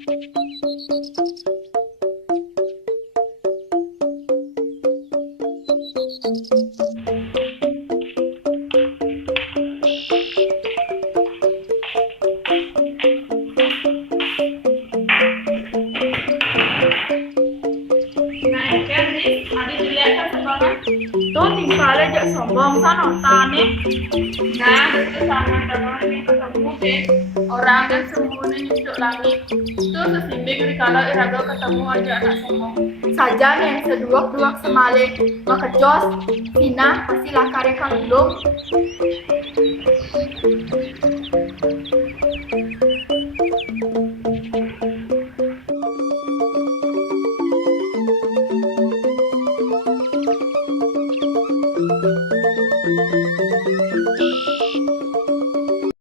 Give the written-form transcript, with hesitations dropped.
Tuh tinggalnya jak sombong sana tane. Nah, itu sama teman yang ketemu deh. Orang yang sembunyi nyusuk langit. Itu sesimbing kalau iraga ketemu aja anak sombong. Saja nih seduak-duak semale makejos Vina pasti lakare kang belum.